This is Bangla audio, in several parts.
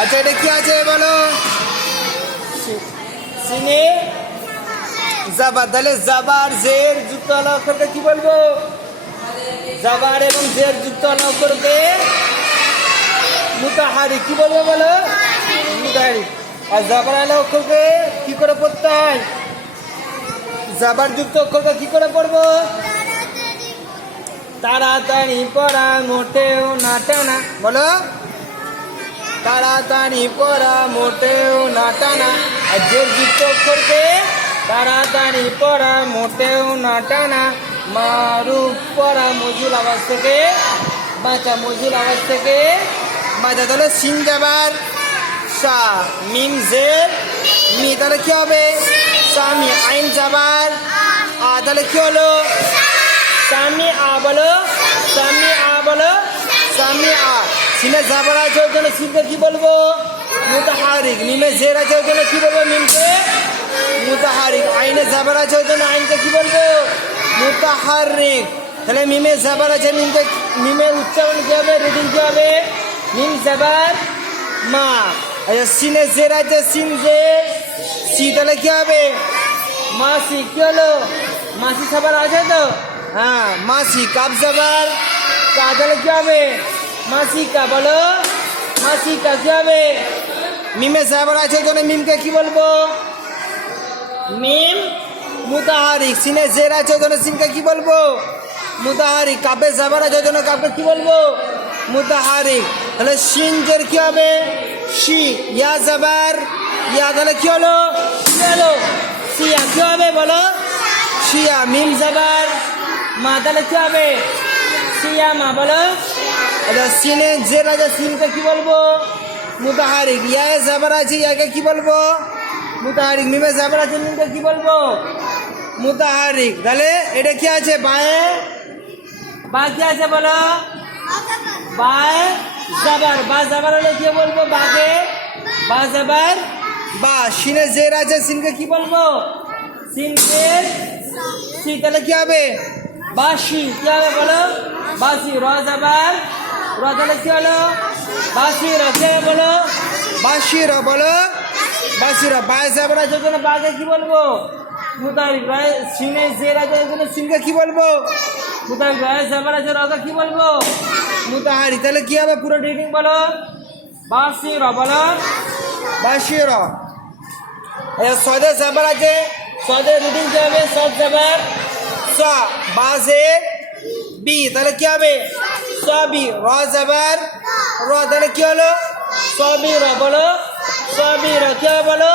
আচ্ছা এটা কি আছে বলো? সিনে? জাবার তাহলে জাবার জের যুক্ত হল অক্ষরকে কি বলব? জাবার এবং জের যুক্ত হল অক্ষরকে মুতাহারি কি বলব বলো? মুতাহারি। আর জাবার আলো অক্ষরকে কি করে পড়তে হয়? জাবার যুক্ত অক্ষরকে কি করে পড়ব? তাড়াতাড়ি পড়া মোটেও না। টানা বলো? তাড়াতাড়ি পড়া মোটেও না টানা আর জোর যুক্ত অক্ষরকে তাড়াতাড়ি পড়া মোটেও না টানা মারুফ পড়া মজুল আওয়াজ থেকে, বাঁচা মজুল আওয়াজ থেকে। বাঁচা তাহলে সিন যাবার সা মিম জের মি, তাহলে কি হবে? সামি আইন যাবার আ, তাহলে কি হলো? সামি আ বলো। সামি আ বলো। সিনে জাবার আছে জন্য সিনকে কি বলব? মুতাহারিক। নিমে জের আছে জন্য কি বলব নিমকে? মুতাহারিক। আইনে জাবার আছে জন্য আইনকে কি বলব? মুতাহারিক। তাহলে মিমে জাবার আছে মিমকে মিমের উচ্চারণ কি হবে? রিডিং কি হবে? মিম জাবার মা। আচ্ছা সিনে জের আছে সিন জে সি, তাহলে কি হবে? মাসি, কি হলো? মাসি সাবার আছে তো? হ্যাঁ মাসি, কাপ সাবার তাহলে কি হবে? মাসি কা বলো। মাসি কা হবে? মিমে সাবার আছে জন্য মিমকে কি বলব? মিম? মুতাহারিক। সিনে জের আছে জন্য সিনকে কি বলব? মুতাহারিক। কাপে সাবার আছে জন্য কাপকে কি বলব? মুতাহারিক। তাহলে সিন জের কি হবে? শি ইয়া জাবার। ইয়া তাহলে কি হলো? হলো। সিয়া কি হবে বলো? শিয়া মিম জাবার। মা তাহলে কি হবে? সিয়া মা বলো। আচ্ছা সিনে যে রাজা সিনকে কি বলব? মুতাহারিক। ইয়ায় জাবার আছে ইয়াকে কি বলব? মুতাহারিক। মিমে জাবার আছে মিমকে কি বলব? মুতাহারিক। তাহলে এটা কি আছে? বায়ে? বা কি আছে বলো? বায় জাবার। বা জাবার হলে কি বলব? বাকে? বা জাবার? বা। সিনে জের আছে সিনকে কি বলব? সিনকে সি, তাহলে কি হবে? বাসি কি হবে বলো? বাসি র জাবার র তাহলে কি হলো? বাসি র কে বলো। বাসি র বলো। বাসি র বায় আছে জন্য বাকে কি বলব? মুতাবিক রায় সিনে জের আছে জন্য সিনকে কি বলব? মুতাবিক রায় জাবার আছে রকে কি বলব? মুতাহারি। তাহলে কি হবে পুরো রিডিং বলো? বাসি র বলো। বাসি র সদে জাবার আছে সদে রিডিং কি হবে? সদ স বাজে বি। তাহলে কি হবে? সবি র জাবার র কি হলো? সবি র বলো। সবি র কি হবে বলো?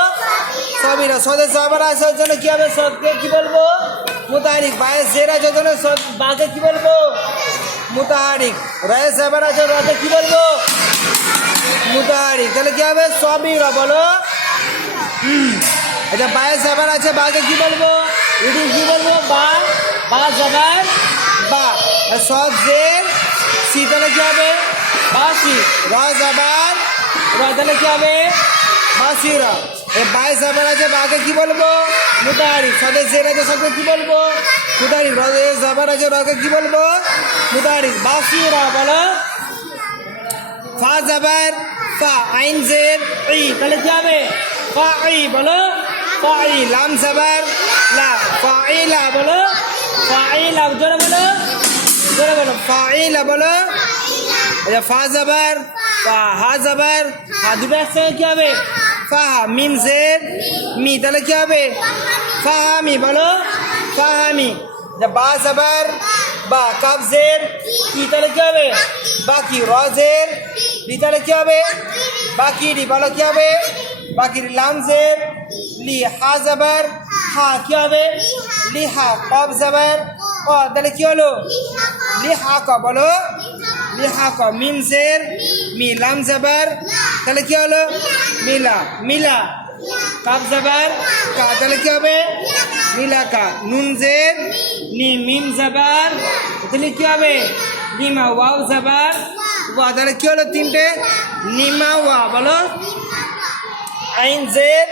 সবই র। সদে জাবার আছে ওর জন্য কি হবে? সদকে কি বলব? মুতাহারিক বায়ে জের জন্য সদ বাকে কি বলব? মুতাহারিক রয়ে জাবার আছে রতে কি বলব? মুতাহারিক তাহলে কি হবে? সবই র বলো। আচ্ছা বায়ে জাবার আছে বাকে কি বলব? রিডিং কি বলব? বা। বা জাবার বা। সব জের সি কি হবে? বাসি র জাবার। র তাহলে কি হবে? বাসি র এ বায়ে জাবার আছে, বাকে কি বলব? মুতাহারি। সদে জের আছে সবকে কি বলব? মুতাহারি। র জাবার আছে রকে কি বলব? মুতাহারি। বাসি র বলো। ফা জাবার, ফা, আইন জের, ই। তাহলে কি হবে? ফা, ই, বলো। ফা, ই, লাম জাবার, লা। ফা, ই, লা, বলো। ফা, ই, লা জোরে বলো। জোরে বলো ফা ই লা বলো আচ্ছা ফা জাবার ফা। হা জাবার হা দুটো একসঙ্গে কি হবে? ফা হা। মিম জের মি তাহলে কি হবে? ফা হা মি। বলো। ফা হা আচ্ছা বা জাবার বা। কাব জের কি? তাহলে কি হবে? বাকি। র জের রি তাহলে কি হবে? বাকি রি। বলো কি হবে? বাকি লাম জের লি হা জাবার হা। কি হবে? লি হা। কব জাবার ক তাহলে কি হলো? লি হা ক বলো। লি হা ক মিম জের মি লাম জাবার। তাহলে কি হলো? মিলা মিলা। কাব জাবার, কা, তাহলে কি হবে? মিলাকা নুন জের, নি, মিম জাবার। তাহলে কি হবে? নিমা, ওয়াও জাবার। ওয়া, তাহলে কি হলো তিনটে? নিমা, ওয়া, বলো। আইন জের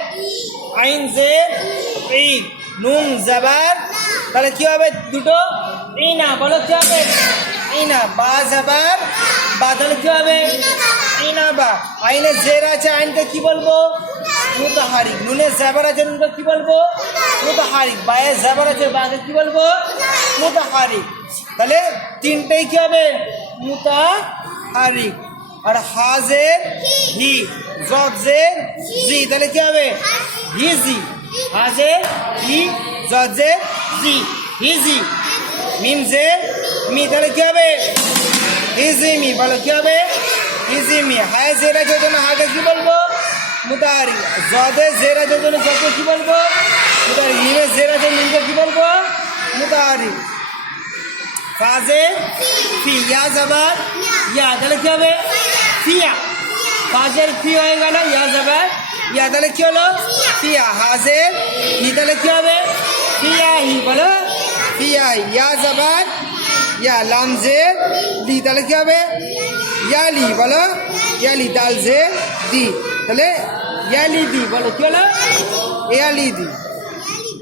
আইন জের ঈদ নুন জাবার। তাহলে কি হবে? দুটো? ইনা বলো কি হবে? ইনা বা জাবার বা, তাহলে কি হবে? ইনাবা আইনে জের আছে, আইনকে কি বলব? মুতাহারিক। নুনে জাবার আছে, নুনকে কি বলব? মুতাহারিক। বায়ে জাবার আছে, বাকে কি বলব? মুতাহারিক। তাহলে তিনটেই কি হবে? মুতাহারিক। আর হাজের হি। জজের জি। তাহলে কি হবে? হিজি হাজের হি জজের জি, হিজি। মিম জে মি, তাহলে কি হবে? হিজিমি বলো কি হবে? হিজিমি হায় জেরা যোজনা হাকে কি বলব? মুতাহারি জদে জেরা যোজনা জকে কি বলব? মুতাহারি মিমে জেরা যোজনা মিমকে কি বলব? মুতাহারি ফাজে ফি, ইয়া জাবার, ইয়া। তাহলে কি হবে? ফিয়া। ফাজের ফি হয়ে গেল, ইয়া জাবার, ইয়া। তাহলে কি হলো? ফিয়া। হাজের হি তাহলে কি হবে? ফিয়া হি বলো। ফিয়াই, ইয়া জাবার ইয়া লামজের দি, তাহলে কী হবে? ইয়ালি, বলো। ইয়ালি দাল জে দি, তাহলে ইয়ালি দি, বলো, কী হলো? ইয়ালি দি।